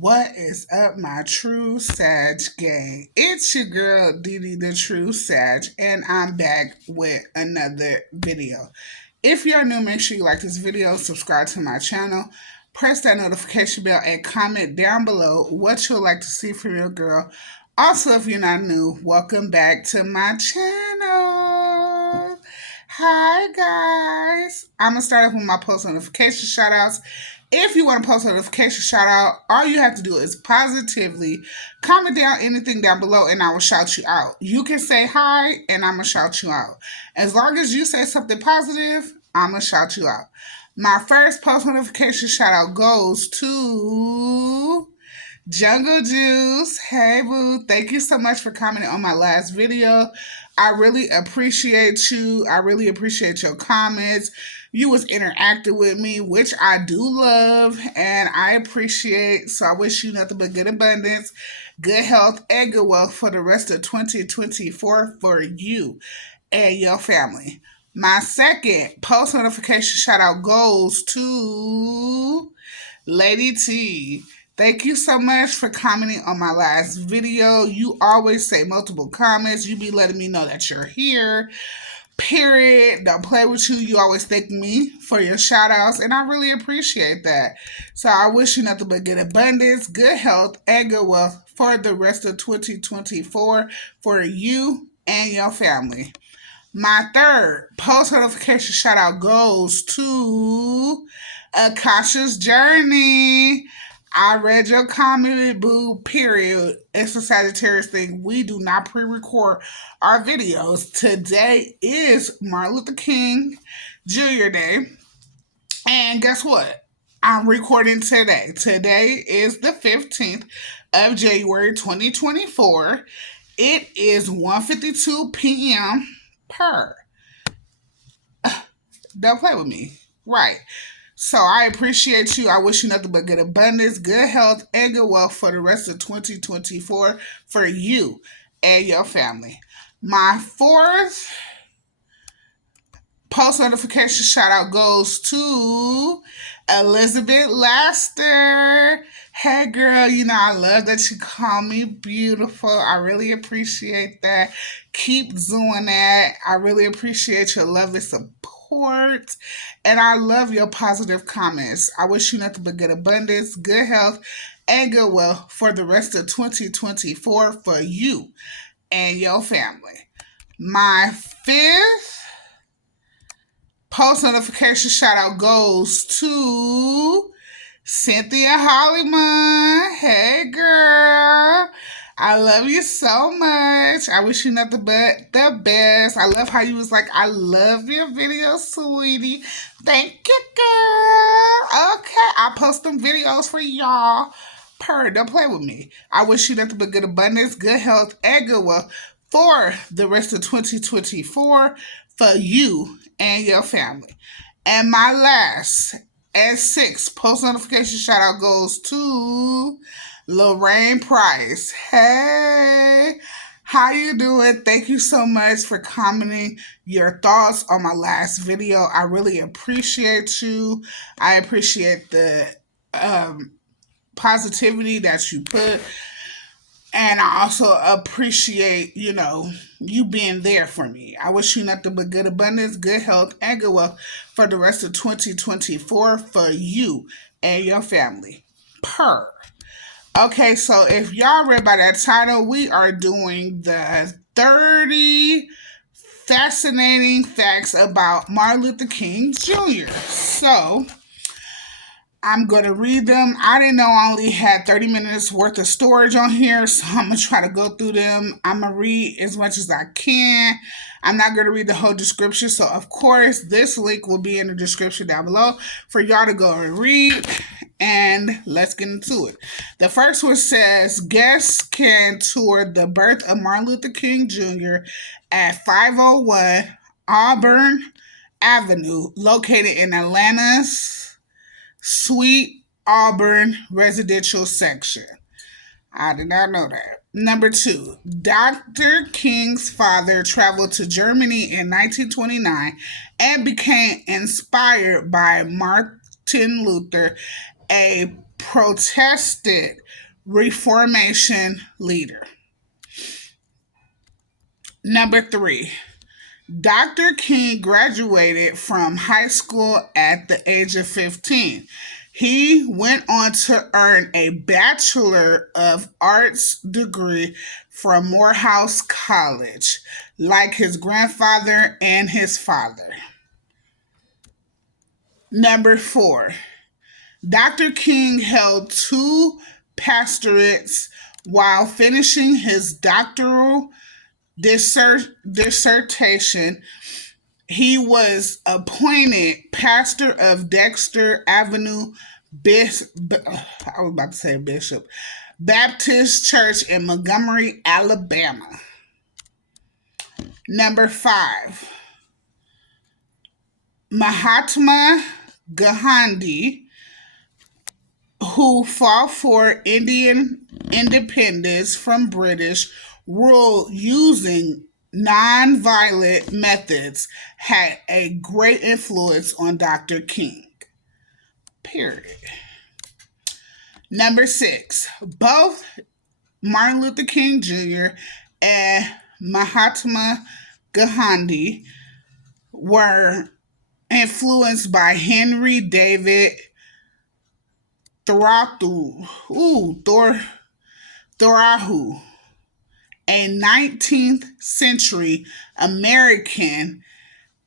What is up, my True Sag gang? It's your girl, Didi the True Sag, and I'm back with another video. If you're new, make sure you like this video, subscribe to my channel, press that notification bell, and comment down below what you'd like to see from your girl. Also, if you're not new, welcome back to my channel. Hi, guys. I'm going to start off with my post notification shout outs. If you want to post a notification shout out, all you have to do is positively comment down anything down below and I will shout you out. You can say hi and I'm going to shout you out. As long as you say something positive, I'm going to shout you out. My first post notification shout out goes to Jungle Juice. Hey, boo. Thank you so much for commenting on my last video. I really appreciate you. I really appreciate your comments. You was interacting with me, which I do love and I appreciate. So I wish you nothing but good abundance, good health, and good wealth for the rest of 2024 for you and your family. My second post notification shout out goes to Lady T. Thank you so much for commenting on my last video. You always say multiple comments. You be letting me know that you're here. Period. Don't play with you. You always thank me for your shout outs, and I really appreciate that. So I wish you nothing but good abundance, good health, and good wealth for the rest of 2024 for you and your family. My third post notification shout out goes to Akasha's Journey. I read your comment, boo, period. It's a Sagittarius thing. We do not pre-record our videos. Today is Martin Luther King Jr. Day. And guess what? I'm recording today. Today is the 15th of January 2024. It is 1:52 p.m. per. Don't play with me. Right. So I appreciate you. I wish you nothing but good abundance, good health, and good wealth for the rest of 2024 for you and your family. My fourth post notification shout out goes to Elizabeth Laster. Hey girl, I love that you call me beautiful. I really appreciate that. Keep doing that. I really appreciate your love and support. And I love your positive comments. I wish you nothing but good abundance, good health, and good wealth for the rest of 2024 for you and your family. My fifth post notification shout out goes to Cynthia Hollyman. Hey girl. I love you so much. I wish you nothing but the best. I love how you was like, I love your video, sweetie. Thank you, girl. Okay, I post them videos for y'all. Don't play with me. I wish you nothing but good abundance, good health, and good wealth for the rest of 2024 for you and your family. And my last and sixth post notification shout out goes to Lorraine Price. Hey, how you doing? Thank you so much for commenting your thoughts on my last video. I really appreciate you. I appreciate the positivity that you put. And I also appreciate, you being there for me. I wish you nothing but good abundance, good health, and good wealth for the rest of 2024 for you and your family. Okay, so if y'all read by that title, we are doing the 30 fascinating facts about Martin Luther King Jr. So I'm going to read them. I didn't know I only had 30 minutes worth of storage on here, so I'm going to try to go through them. I'm going to read as much as I can. I'm not going to read the whole description, so of course, this link will be in the description down below for y'all to go and read, and let's get into it. The first one says, guests can tour the birth of Martin Luther King Jr. at 501 Auburn Avenue, located in Atlanta's Sweet Auburn residential section. I did not know that. Number 2, Dr. King's father traveled to Germany in 1929 and became inspired by Martin Luther, a protested Reformation leader. Number 3, Dr. King graduated from high school at the age of 15. He went on to earn a Bachelor of Arts degree from Morehouse College, like his grandfather and his father. Number 4, Dr. King held 2 pastorates while finishing his doctoral dissertation. He was appointed pastor of Dexter Avenue I was about to say Bishop Baptist Church in Montgomery, Alabama. Number 5, Mahatma Gandhi, who fought for Indian independence from British rule using nonviolent methods, had a great influence on Dr. King. Period. Number 6, both Martin Luther King Jr. and Mahatma Gandhi were influenced by Henry David Thoreau, a 19th century American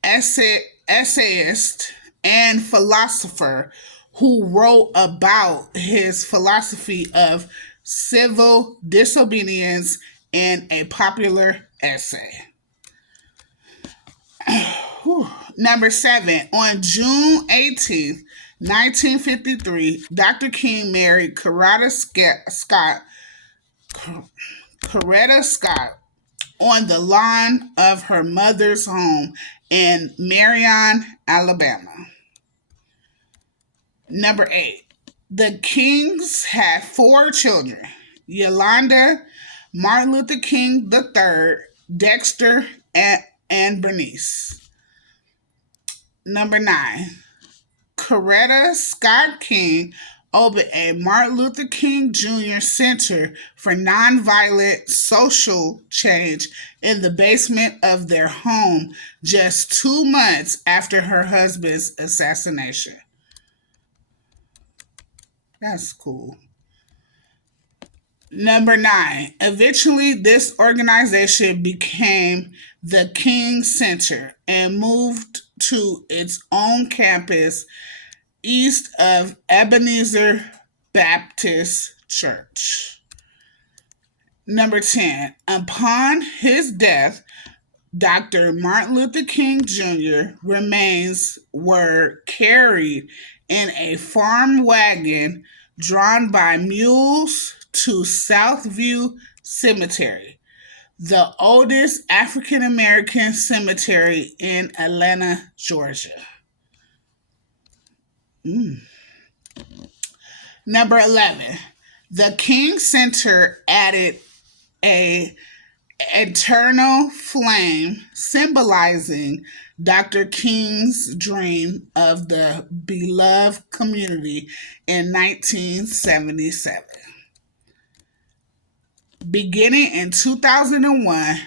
essayist and philosopher who wrote about his philosophy of civil disobedience in a popular essay. Number 7, on June 18th, 1953, Dr. King married Coretta Scott on the lawn of her mother's home in Marion, Alabama. Number 8, the Kings had 4 children: Yolanda, Martin Luther King III, Dexter, and Bernice. Number 9, Coretta Scott King opened a Martin Luther King Jr. Center for Nonviolent Social Change in the basement of their home just 2 months after her husband's assassination. That's cool. Number 9, eventually this organization became the King Center and moved to its own campus east of Ebenezer Baptist Church. Number 10, upon his death, Dr. Martin Luther King Jr. remains were carried in a farm wagon drawn by mules to Southview Cemetery, the oldest African American cemetery in Atlanta, Georgia. Number 11, the King Center added a eternal flame symbolizing Dr. King's dream of the beloved community in 1977. Beginning in 2001,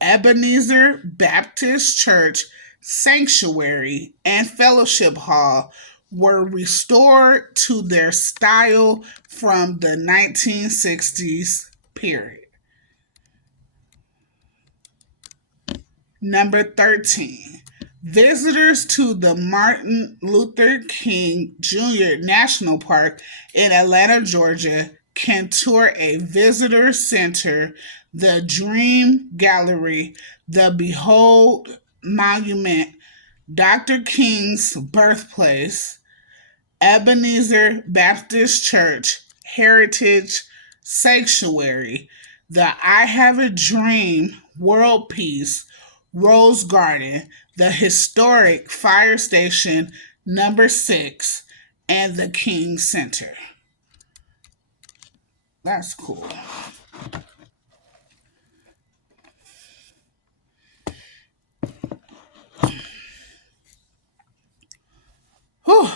Ebenezer Baptist Church Sanctuary and Fellowship Hall were restored to their style from the 1960s period. Number 13, visitors to the Martin Luther King Jr. National Park in Atlanta, Georgia can tour a visitor center, the Dream Gallery, the Behold Monument, Dr. King's birthplace, Ebenezer Baptist Church Heritage Sanctuary, the I Have a Dream World Peace Rose Garden, the historic Fire Station Number 6, and the King Center. That's cool. Whew.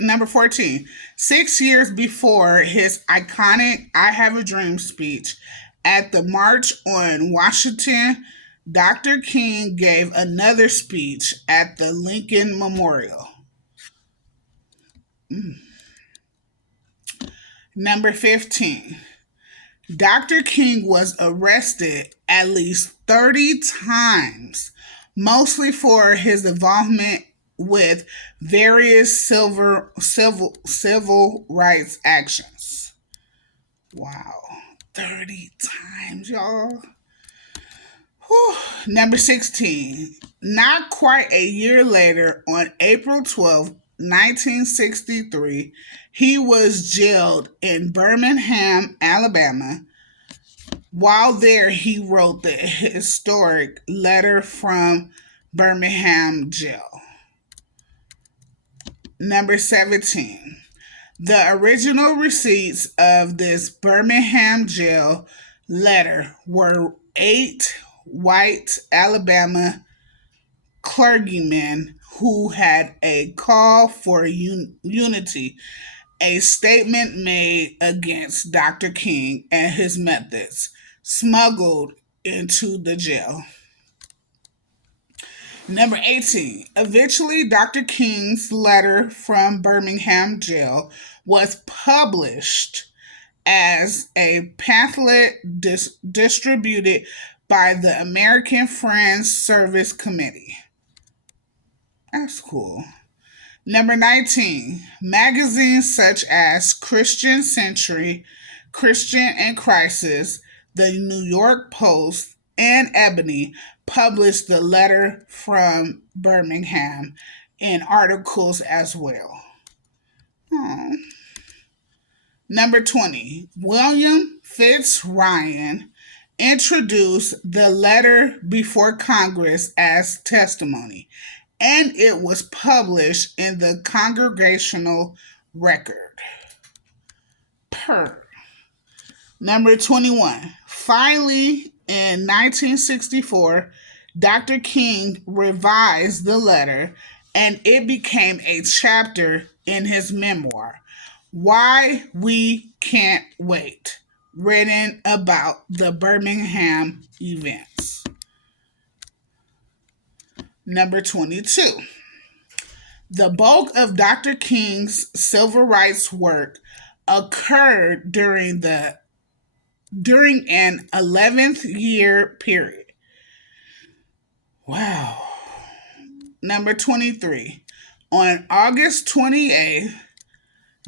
Number 14. 6 years before his iconic I Have a Dream speech at the March on Washington, Dr. King gave another speech at the Lincoln Memorial. Number 15. Dr. King was arrested at least 30 times, mostly for his involvement with various civil rights actions. Wow, 30 times, y'all. Whew. Number 16. Not quite a year later, on April 12th, 1963, he was jailed in Birmingham, Alabama. While there, he wrote the historic Letter from Birmingham Jail. Number 17. The original receipts of this Birmingham jail letter were 8 white Alabama clergymen who had a call for unity, a statement made against Dr. King and his methods, smuggled into the jail. Number 18. Eventually, Dr. King's letter from Birmingham jail was published as a pamphlet distributed by the American Friends Service Committee. That's cool. Number 19. Magazines such as Christian Century, Christian and Crisis, the New York Post, and Ebony published the letter from Birmingham in articles as well. Oh. Number 20. William Fitzryan introduced the letter before Congress as testimony, and it was published in the Congregational Record. Number 21. Finally, in 1964, Dr. King revised the letter, and it became a chapter in his memoir, Why We Can't Wait, written about the Birmingham events. Number 22. The bulk of Dr. King's civil rights work occurred during an 11-year period. Wow. Number 23. On August 28th,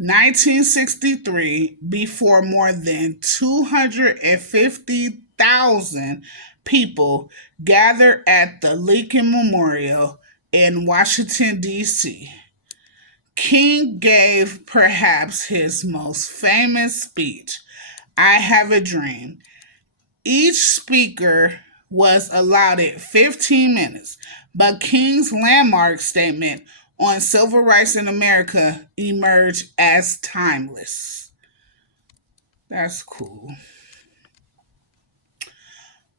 1963, before more than 250,000 people gathered at the Lincoln Memorial in Washington, D.C., King gave perhaps his most famous speech, I Have a Dream. Each speaker was allotted 15 minutes, but King's landmark statement on civil rights in America emerged as timeless. That's cool.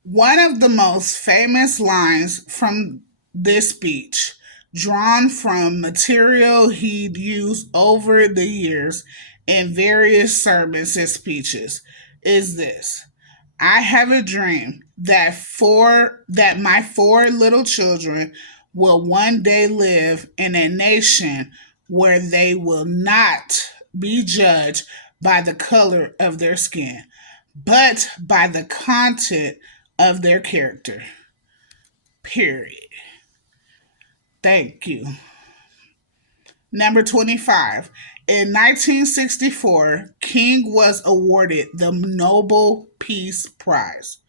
One of the most famous lines from this speech, drawn from material he'd used over the years in various sermons and speeches, is this: I have a dream that my 4 little children will one day live in a nation where they will not be judged by the color of their skin, but by the content of their character. Period. Thank you. Number 25. In 1964, King was awarded the Nobel Peace Prize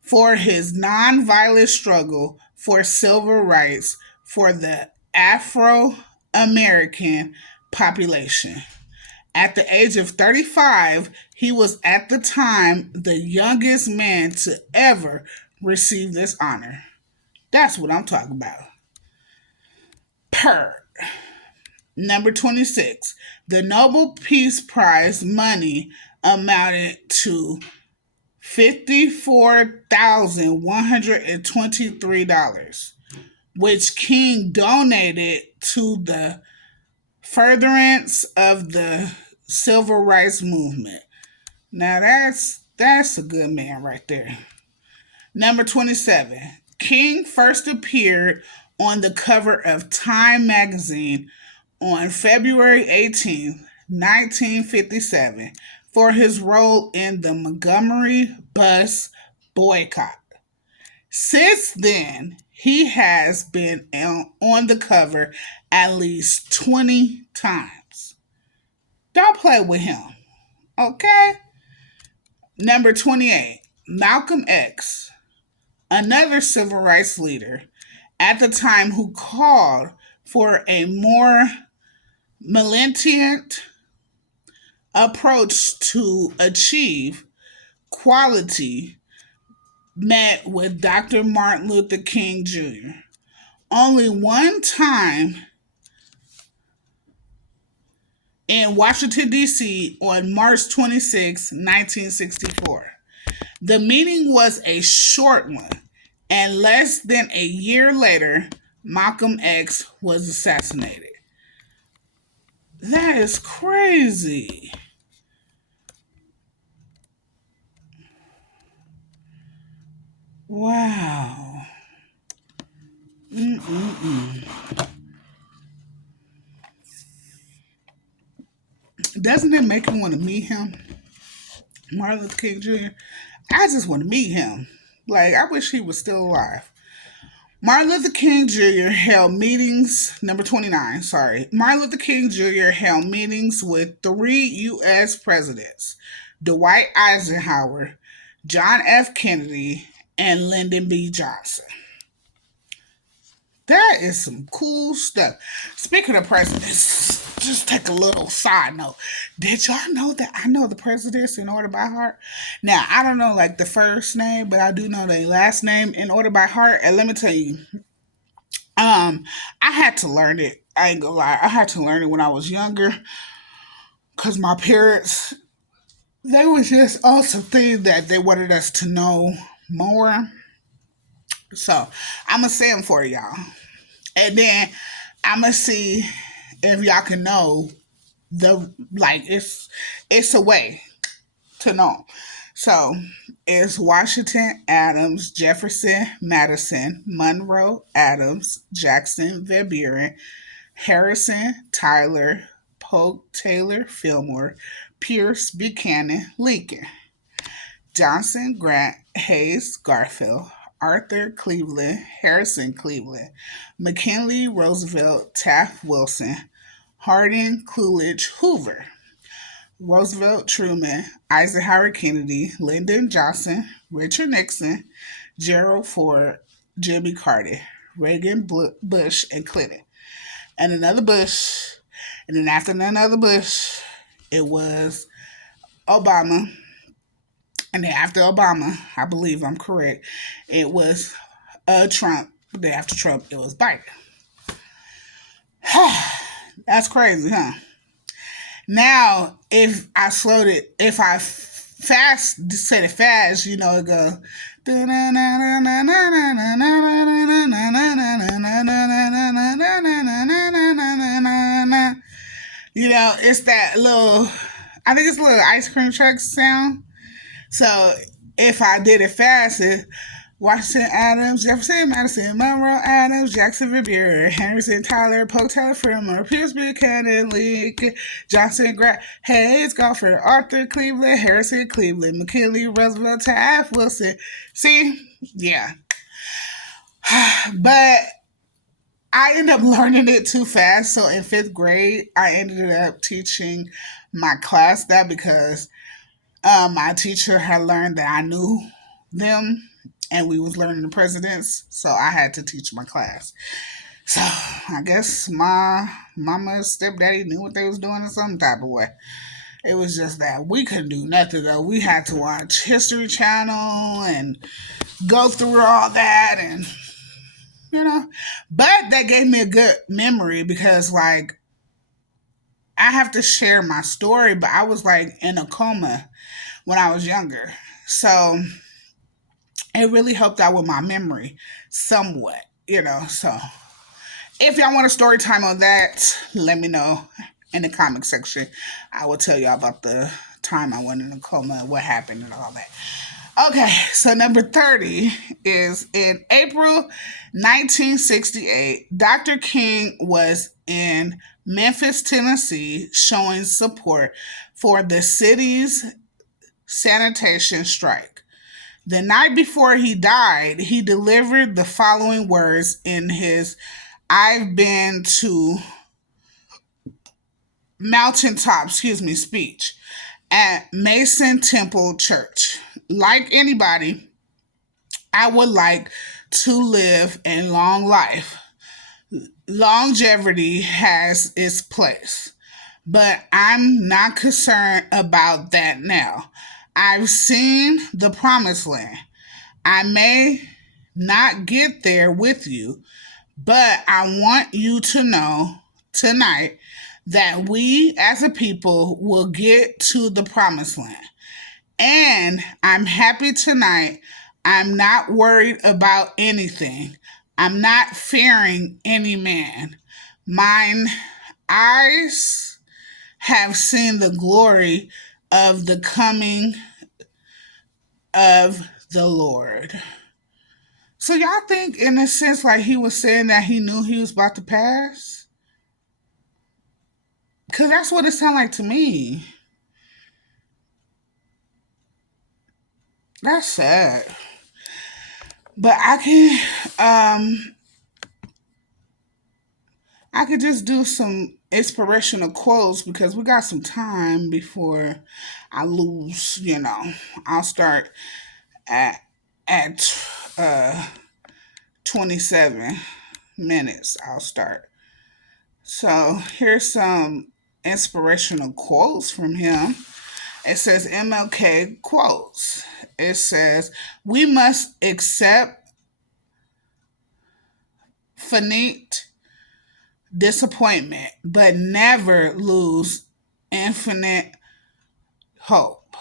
for his nonviolent struggle for civil rights for the Afro-American population. At the age of 35, he was at the time the youngest man to ever receive this honor. That's what I'm talking about. Number 26. The Nobel Peace Prize money amounted to $54,123, which King donated to the furtherance of the civil rights movement. Now that's a good man right there. Number 27. King first appeared on the cover of Time magazine on February 18th, 1957, for his role in the Montgomery bus boycott. Since then, he has been on the cover at least 20 times. Don't play with him, okay? Number 28. Malcolm X, another civil rights leader at the time who called for a more militant approach to achieve quality, met with Dr. Martin Luther King Jr. only one time in Washington, D.C. on March 26, 1964. The meeting was a short one, and less than a year later, Malcolm X was assassinated. That is crazy. Wow. Mm-mm-mm. Doesn't it make you want to meet him? Martin Luther King Jr.? I just want to meet him. Like, I wish he was still alive. Martin Luther King Jr. held meetings, number 29, sorry. Martin Luther King Jr. held meetings with three U.S. presidents: Dwight Eisenhower, John F. Kennedy, and Lyndon B. Johnson. That is some cool stuff. Speaking of presidents, just take a little side note. Did y'all know that I know the presidents in order by heart? Now, I don't know like the first name, but I do know their last name in order by heart. And let me tell you, I had to learn it. I ain't gonna lie. I had to learn it when I was younger because my parents, they was just on some things that they wanted us to know more. So I'm gonna say them for y'all. And then I'm gonna see if y'all can know the like it's a way to know. So it's Washington, Adams, Jefferson, Madison, Monroe, Adams, Jackson, Van Buren, Harrison, Tyler, Polk, Taylor, Fillmore, Pierce, Buchanan, Lincoln, Johnson, Grant, Hayes, Garfield, Arthur, Cleveland, Harrison, Cleveland, McKinley, Roosevelt, Taft, Wilson, Harding, Coolidge, Hoover, Roosevelt, Truman, Eisenhower, Kennedy, Lyndon Johnson, Richard Nixon, Gerald Ford, Jimmy Carter, Reagan, Bush, and Clinton. And another Bush. And then after another Bush, it was Obama. And then after Obama, I believe I'm correct, it was Trump. Then after Trump, it was Biden. That's crazy, huh? Now, if I slowed it, if I fast said it fast, you know, it goes. You know, it's that little. I think it's a little ice cream truck sound. So if I did it fast, it Washington, Adams, Jefferson, Madison, Monroe, Adams, Jackson, Revere, Henderson, Tyler, Polk, Taylor, Fillmore, Pierce, Buchanan, Lincoln, Johnson, Grant, Hayes, Golfer, Arthur, Cleveland, Harrison, Cleveland, McKinley, Roosevelt, Taft, Wilson. See? Yeah. But I ended up learning it too fast. So in fifth grade, I ended up teaching my class that because my teacher had learned that I knew them and we was learning the presidents, so I had to teach my class. So I guess my mama, stepdaddy knew what they was doing in some type of way. It was just that we couldn't do nothing though. We had to watch History Channel and go through all that and you know. But that gave me a good memory because like I have to share my story, but I was like in a coma when I was younger. So it really helped out with my memory somewhat, you know. So If y'all want a story time on that, let me know in the comment section. I will tell y'all about the time I went in a coma, what happened, and all that. Okay, so number 30 is in April 1968, Dr. King was in Memphis, Tennessee, showing support for the city's sanitation strike. The night before he died, he delivered the following words in his I've Been to Mountaintop, speech at Mason Temple Church. Like anybody, I would like to live a long life. Longevity has its place, but I'm not concerned about that now. I've seen the promised land. I may not get there with you, but I want you to know tonight that we as a people will get to the promised land. And I'm happy tonight. I'm not worried about anything. I'm not fearing any man. Mine eyes have seen the glory of the coming of the Lord. So y'all think in a sense like he was saying that he knew he was about to pass? Because that's what it sounded like to me. That's sad. But I could just do some inspirational quotes because we got some time before I lose, I'll start at at 27 minutes. I'll start. So here's some inspirational quotes from him. It says MLK quotes. It says, we must accept finite disappointment, but never lose infinite hope.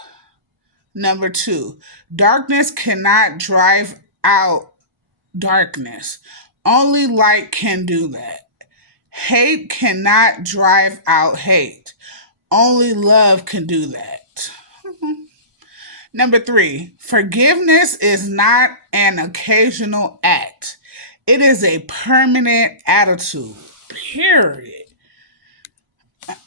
Number 2, darkness cannot drive out darkness. Only light can do that. Hate cannot drive out hate. Only love can do that. Number 3, forgiveness is not an occasional act. It is a permanent attitude. Period.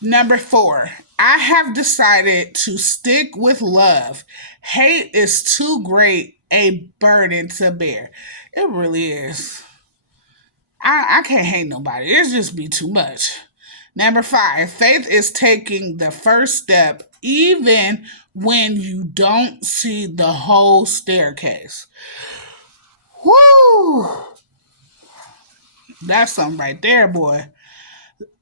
Number 4, I have decided to stick with love. Hate is too great a burden to bear. It really is. I can't hate nobody. It's just be too much. Number 5, faith is taking the first step even when you don't see the whole staircase. Woo! That's something right there, boy.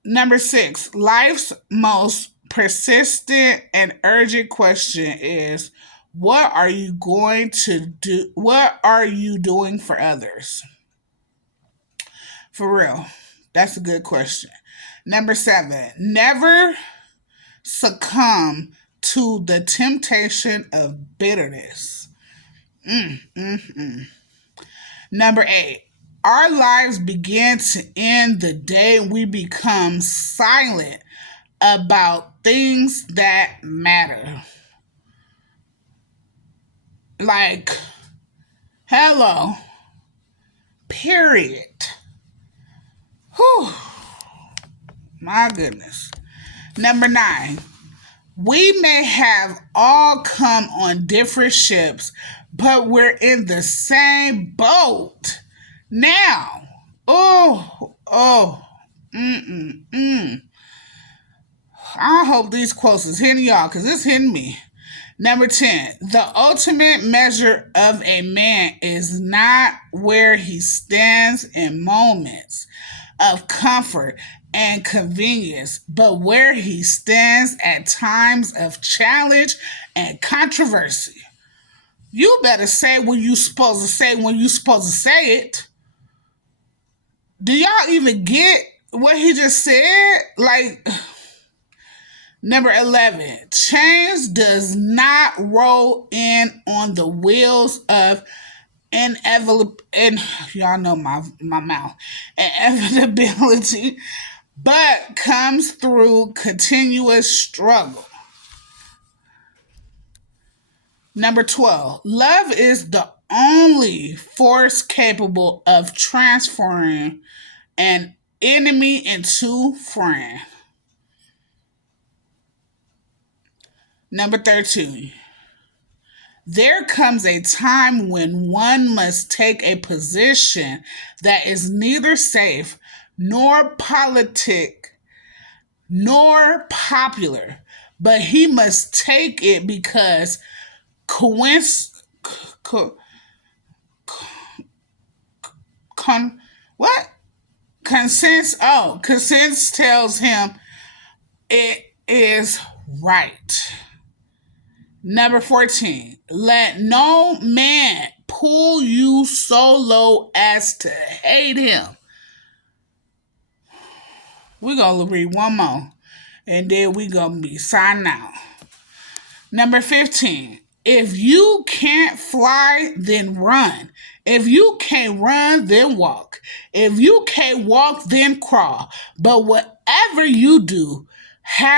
Number 6, life's most persistent and urgent question is, what are you going to do? What are you doing for others? For real. That's a good question. Number 7, never succumb to the temptation of bitterness. Number 8, our lives begin to end the day we become silent about things that matter. Like, hello. Period. Whew. My goodness. Number 9, we may have all come on different ships, but we're in the same boat now. I hope these quotes is hitting y'all because it's hitting me. Number 10, the ultimate measure of a man is not where he stands in moments of comfort and convenience, but where he stands at times of challenge and controversy. You better say what you supposed to say when you supposed to say it. Do y'all even get what he just said? Like, number 11, change does not roll in on the wheels of and y'all know my mouth, inevitability, but comes through continuous struggle. Number 12, love is the only force capable of transforming an enemy into friend. Number 13, there comes a time when one must take a position that is neither safe nor politic nor popular, but he must take it because coinc- co- con- what? Consensus tells him it is right. Number 14, let no man pull you so low as to hate him. We're going to read one more and then we're going to be signing out. Number 15, if you can't fly, then run. If you can't run, then walk. If you can't walk, then crawl. But whatever you do, have